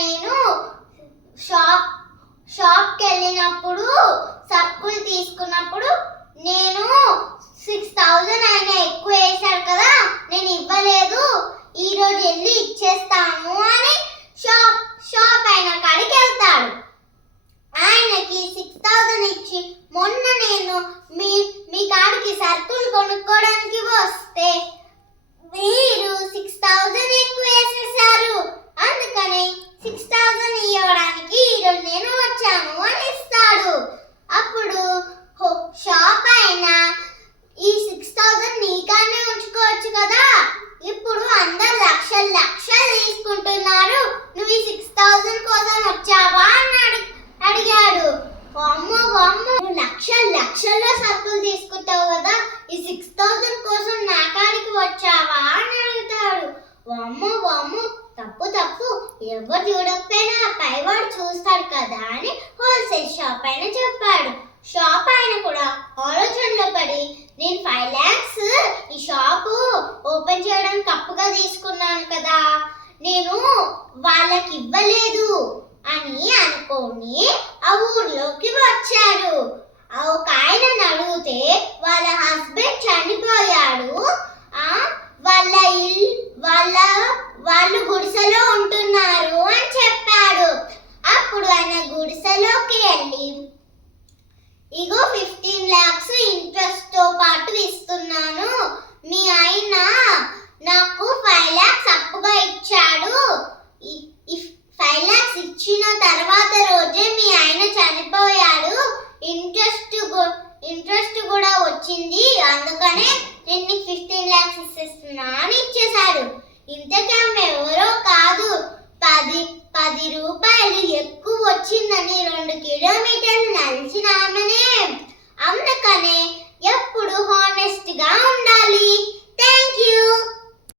నేను షాప్కి వెళ్ళినప్పుడు సరుకులు తీసుకున్నప్పుడు నేను 6000 ఆయన ఎక్కువ వేశాడు కదా, నేను ఇవ్వలేదు, ఈ రోజు వెళ్ళి ఇచ్చేస్తాను అని షాప్ ఆయన కాడికి వెళ్తాడు. ఆయనకి 6000 ఇచ్చి మొన్న నేను మీ కాడికి సరుకులు కొనుక్కోవడానికి వస్తే మీరు 6000 ఎక్కువ వేసేసారు, అందుకని 6000 ఇవ్వడానికి ఈరోజు నేను వచ్చాను అని ఇస్తాడు. అప్పుడు షాప్ ఆయన ఈ 6000 నీకానే ఉంచుకోవచ్చు కదా, ఇప్పుడు అందరు లక్షలు తీసుకుంటున్నారు, నువ్వు ఈ 6000 కోసం వచ్చావా అని అడిగాడు. అమ్మో నువ్వు లక్షల్లో సరుకులు తీసుకుంటావు కదా, ఈ 6000 కోసం నా కాడికి వచ్చావా అని అడుగుతాడు. అమ్మో తప్పు ఎవరు చూడకపోయినా పైవాడు చూస్తాడు కదా అని హోల్సేల్ షాప్ ఆయన చెప్పాడు. షాప్ ఆయన కూడా ఆలోచనలో పడి నేను 5 lakhs ఈ షాపు ఓపెన్ చేయడానికి అప్పుగా తీసుకున్నాను కదా, నేను వాళ్ళకి ఇవ్వలేదు అని అనుకోని ఆ ఊర్లోకి వచ్చాడు. ఒక ఆయనను అడిగితే వాళ్ళ హస్బెండ్ చనిపోయాడు, వాళ్ళు గుడిసెలో ఉంటున్నారు అని చెప్పాడు. అప్పుడు ఆయన గుడిసెలోకి వెళ్ళి ఇగో 15 lakhs ఇంట్రెస్ట్ తో పాటు ఇస్తున్నాను, మీ ఆయన నాకు 5 lakhs అప్పుగా ఇచ్చాడు, 5 lakhs ఇచ్చిన తర్వాత రోజే మీ ఆయన చనిపోయాడు, ఇంట్రెస్ట్ కూడా వచ్చింది, అందుకనే నేను 15 lakhs ఇస్తున్నా అని ఇచ్చేశాడు. ఇంతకీ ఆమె ఎవరో కాదు, 10 రూపాయలు ఎక్కువ వచ్చిందని 2 కిలోమీటర్లు నడిచిన ఆమెనే. అందుకనే